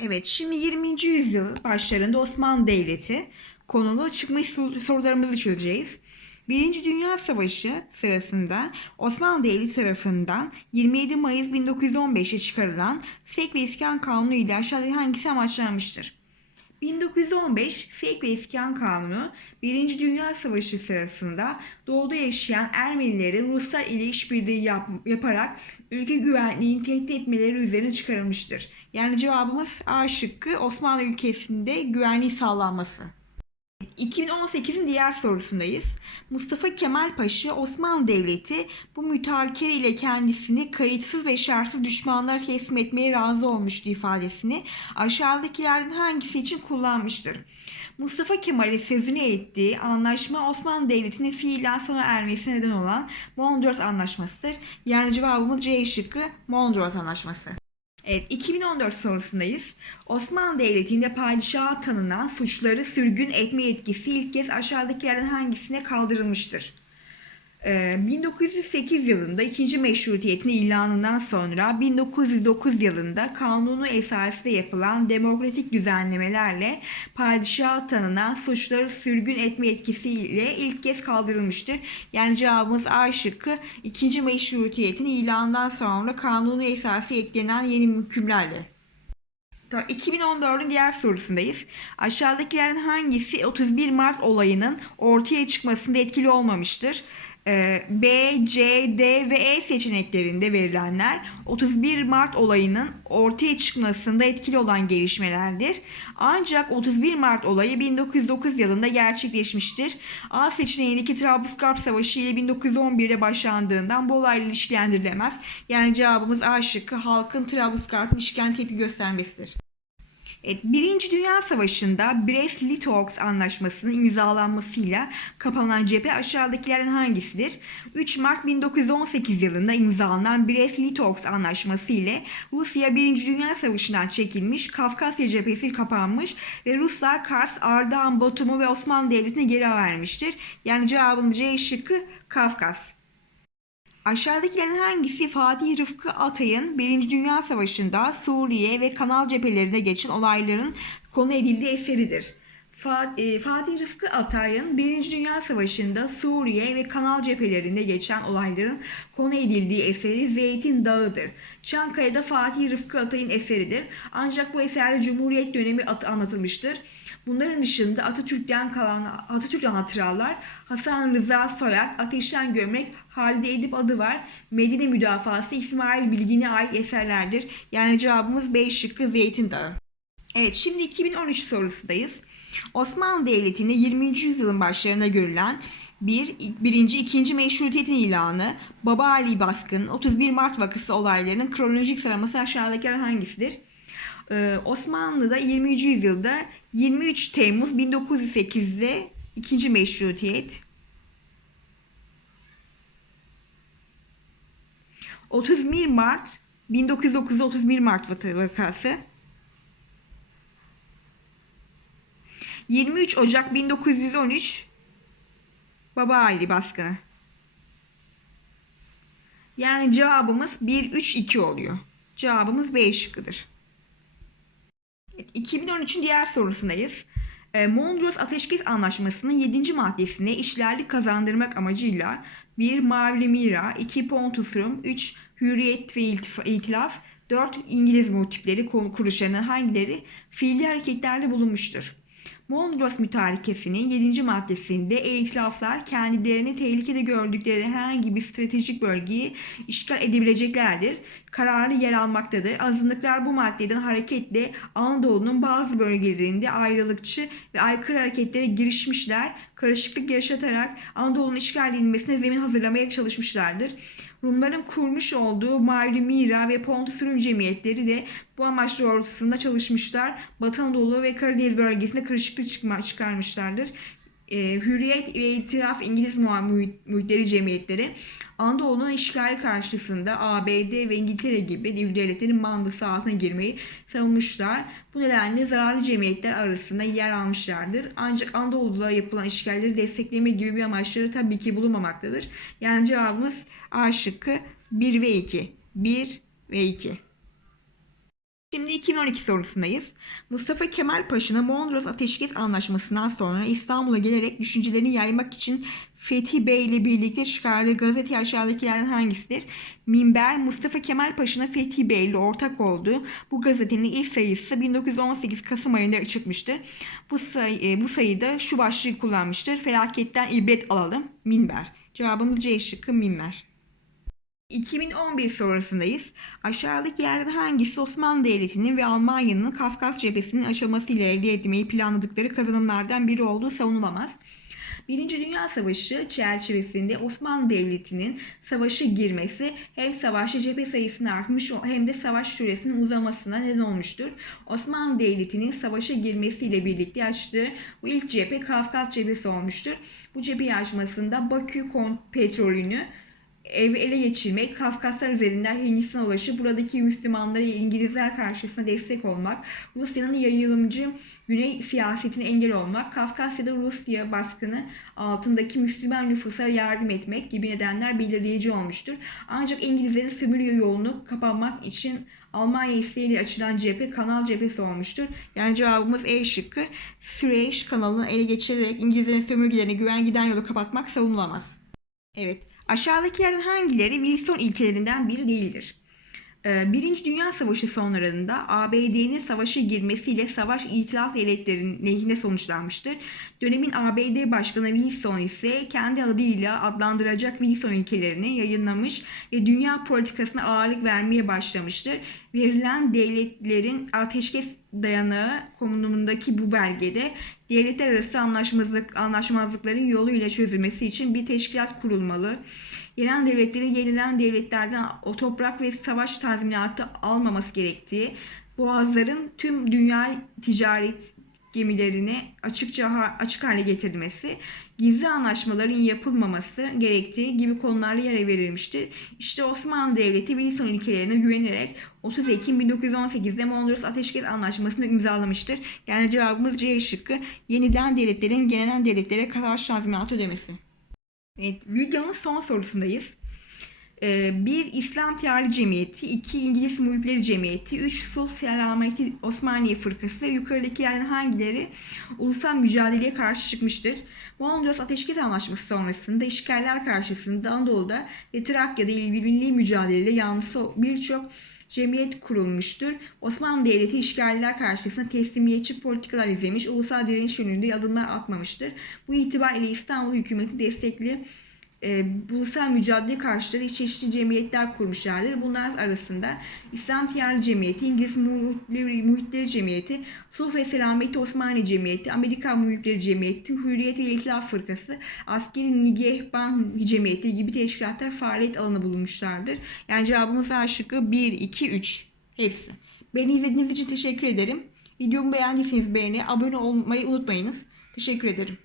Evet, şimdi 20. yüzyıl başlarında Osmanlı Devleti konulu çıkmış sor- sorularımızı çözeceğiz. Birinci Dünya Savaşı sırasında Osmanlı Devleti tarafından 27 Mayıs 1915'te çıkarılan Sek ve İskan Kanunu ile aşağıdaki hangisi amaçlanmıştır? 1915 Sek ve İskan Kanunu 1. Dünya Savaşı sırasında doğuda yaşayan Ermenilerin Ruslar ile işbirliği yap- yaparak ülke güvenliğini tehdit etmeleri üzerine çıkarılmıştır. Yani cevabımız A şıkkı Osmanlı ülkesinde güvenliği sağlanması. 2018'in diğer sorusundayız. Mustafa Kemal Paşa Osmanlı Devleti bu mütahakere ile kendisini kayıtsız ve şartsız düşmanlara teslim etmeye razı olmuştu ifadesini aşağıdakilerden hangisi için kullanmıştır? Mustafa Kemal'in sözünü ettiği anlaşma Osmanlı Devleti'nin fiilen sona ermesine neden olan Mondros Anlaşması'dır. Yani cevabımız C şıkkı Mondros Anlaşması. Evet, 2014 sorusundayız. Osmanlı Devleti'nde padişaha tanınan suçları sürgün etme yetkisi ilk kez aşağıdakilerden hangisine kaldırılmıştır? Ee, 1908 yılında ikinci meşrutiyetin ilanından sonra 1909 yılında kanunu esasında yapılan demokratik düzenlemelerle padişaha tanınan suçları sürgün etme yetkisiyle ilk kez kaldırılmıştır. Yani cevabımız A şıkkı ikinci meşrutiyetin ilanından sonra kanunu esası eklenen yeni hükümlerle. Tamam, 2014'ün diğer sorusundayız. Aşağıdakilerden hangisi 31 Mart olayının ortaya çıkmasında etkili olmamıştır? Ee, B, C, D ve E seçeneklerinde verilenler 31 Mart olayının ortaya çıkmasında etkili olan gelişmelerdir. Ancak 31 Mart olayı 1909 yılında gerçekleşmiştir. A seçeneğindeki Trablusgarp Savaşı ile 1911'de başlandığından bu olayla ilişkilendirilemez. Yani cevabımız A şıkkı halkın Trablusgarp'ın işkence tepki göstermesidir. Evet, Birinci Dünya Savaşı'nda Brest-Litovsk Anlaşması'nın imzalanmasıyla kapanan cephe aşağıdakilerden hangisidir? 3 Mart 1918 yılında imzalanan Brest-Litovsk Anlaşması ile Rusya Birinci Dünya Savaşı'ndan çekilmiş, Kafkasya cephesi kapanmış ve Ruslar Kars, Ardahan, Batum'u ve Osmanlı Devleti'ne geri vermiştir. Yani cevabımız C şıkkı Kafkas. Aşağıdakilerin hangisi Fatih Rıfkı Atay'ın 1. Dünya Savaşı'nda Suriye ve Kanal cephelerinde geçen olayların konu edildiği eseridir? E, Fatih Rıfkı Atay'ın 1. Dünya Savaşı'nda Suriye ve Kanal cephelerinde geçen olayların konu edildiği eseri Zeytin Dağı'dır. Çankaya'da Fatih Rıfkı Atay'ın eseridir. Ancak bu eserde Cumhuriyet dönemi at- anlatılmıştır. Bunların dışında Atatürk'ten kalan Atatürk'ten hatıralar, Hasan Rıza Soyak, Ateşten Gömlek, Halide Edip adı var. Medine Müdafası İsmail Bilgin'e ait eserlerdir. Yani cevabımız B şıkkı Zeytin Dağı. Evet şimdi 2013 sorusundayız. Osmanlı Devleti'nde 20. yüzyılın başlarında görülen bir, birinci, ikinci meşrutiyetin ilanı, Baba Ali baskın, 31 Mart vakası olaylarının kronolojik sıralaması aşağıdakilerden hangisidir? Ee, Osmanlı'da 20. yüzyılda 23 Temmuz 1908'de ikinci meşrutiyet, 31 Mart 1909'da 31 Mart vaka- vakası. 23 Ocak 1913 Baba Ali baskını. Yani cevabımız 1 3 2 oluyor. Cevabımız B şıkkıdır. Evet, 2013'ün diğer sorusundayız. E, Mondros Ateşkes Anlaşması'nın 7. maddesine işlerlik kazandırmak amacıyla 1. Mavi Mira, 2. Pontus Rum, 3. Hürriyet ve İtilaf, 4. İngiliz muhtipleri konu kuruluşlarının hangileri fiili hareketlerde bulunmuştur? Mondros Mütarekesi'nin 7. maddesinde itilaflar kendilerini tehlikede gördükleri herhangi bir stratejik bölgeyi işgal edebileceklerdir. Kararı yer almaktadır. Azınlıklar bu maddeden hareketle Anadolu'nun bazı bölgelerinde ayrılıkçı ve aykırı hareketlere girişmişler. Karışıklık yaşatarak Anadolu'nun işgal edilmesine zemin hazırlamaya çalışmışlardır. Rumların kurmuş olduğu Mavri Mira ve Pontus Rum cemiyetleri de bu amaç doğrultusunda çalışmışlar. Batı Anadolu ve Karadeniz bölgesinde karışıklık çıkarmışlardır. Ee, Hürriyet ve İtiraf İngiliz muhitleri cemiyetleri Anadolu'nun işgali karşısında ABD ve İngiltere gibi devletlerin mandası altına girmeyi savunmuşlar. Bu nedenle zararlı cemiyetler arasında yer almışlardır. Ancak Anadolu'da yapılan işgalleri destekleme gibi bir amaçları tabii ki bulunmamaktadır. Yani cevabımız A şıkkı 1 ve 2. 1 ve 2. Şimdi 2012 sorusundayız. Mustafa Kemal Paşa'nın Mondros Ateşkes Anlaşması'ndan sonra İstanbul'a gelerek düşüncelerini yaymak için Fethi Bey ile birlikte çıkardığı gazete aşağıdakilerden hangisidir? Minber, Mustafa Kemal Paşa'nın Fethi Bey ile ortak olduğu bu gazetenin ilk sayısı 1918 Kasım ayında çıkmıştır. Bu, sayı, e, bu sayıda şu başlığı kullanmıştır. Felaketten ibret alalım. Minber. Cevabımız C şıkkı Minber. 2011 sonrasındayız. Aşağıdaki yerden hangisi Osmanlı Devleti'nin ve Almanya'nın Kafkas cephesinin aşılmasıyla elde etmeyi planladıkları kazanımlardan biri olduğu savunulamaz. Birinci Dünya Savaşı çerçevesinde Osmanlı Devleti'nin savaşa girmesi hem savaşçı cephe sayısının artmış hem de savaş süresinin uzamasına neden olmuştur. Osmanlı Devleti'nin savaşa girmesiyle birlikte açtığı bu ilk cephe Kafkas cephesi olmuştur. Bu cepheyi açmasında Bakü petrolünü evi ele geçirmek, Kafkaslar üzerinden Hindistan'a ulaşıp buradaki Müslümanlara İngilizler karşısında destek olmak, Rusya'nın yayılımcı güney siyasetine engel olmak, Kafkasya'da Rusya baskını altındaki Müslüman nüfusa yardım etmek gibi nedenler belirleyici olmuştur. Ancak İngilizlerin sömürü yolunu kapanmak için Almanya isteğiyle açılan cephe kanal cephesi olmuştur. Yani cevabımız E şıkkı. Süveyş kanalını ele geçirerek İngilizlerin sömürgelerine güven giden yolu kapatmak savunulamaz. Evet. Aşağıdakilerden hangileri Wilson ilkelerinden biri değildir? Ee, Birinci Dünya Savaşı sonlarında ABD'nin savaşa girmesiyle savaş itilaf devletlerinin lehine sonuçlanmıştır. Dönemin ABD Başkanı Wilson ise kendi adıyla adlandıracak Wilson ilkelerini yayınlamış ve dünya politikasına ağırlık vermeye başlamıştır. Verilen devletlerin ateşkes dayanağı konumundaki bu belgede devletler arası anlaşmazlık, anlaşmazlıkların yoluyla çözülmesi için bir teşkilat kurulmalı. İran devletlerin yenilen devletlerden o toprak ve savaş tazminatı almaması gerektiği, boğazların tüm dünya ticaret gemilerine açıkça açık hale getirilmesi, gizli anlaşmaların yapılmaması gerektiği gibi konularda yer verilmiştir. İşte Osmanlı Devleti Wilson ülkelerine güvenerek 30 Ekim 1918'de Mondros Ateşkes Anlaşması'nı imzalamıştır. Yani cevabımız C şıkkı. Yenilen devletlerin genel devletlere savaş tazminatı ödemesi. Evet, videonun son sorusundayız. Ee, bir İslam Tiyari Cemiyeti, iki İngiliz Muhipleri Cemiyeti, üç Sulh Selameti Osmaniye Fırkası, yukarıdakilerden hangileri ulusal mücadeleye karşı çıkmıştır? Mondros Ateşkes Anlaşması sonrasında işgaller karşısında Anadolu'da ve Trakya'da milli mücadeleyle yanlısı birçok cemiyet kurulmuştur. Osmanlı Devleti işgaller karşısında teslimiyetçi politikalar izlemiş, ulusal direniş yönünde adımlar atmamıştır. Bu itibarıyla İstanbul hükümeti destekli e, ulusal mücadele karşıtı çeşitli cemiyetler kurmuşlardır. Bunlar arasında İslam Tiyari Cemiyeti, İngiliz Muhitleri, Cemiyeti, Sulh ve Selameti Osmani Cemiyeti, Amerikan Muhitleri Cemiyeti, Hürriyet ve İtilaf Fırkası, Askeri Nigehban Cemiyeti gibi teşkilatlar faaliyet alanı bulunmuşlardır. Yani cevabımız A şıkkı 1, 2, 3. Hepsi. Beni izlediğiniz için teşekkür ederim. Videomu beğendiyseniz beğeni, abone olmayı unutmayınız. Teşekkür ederim.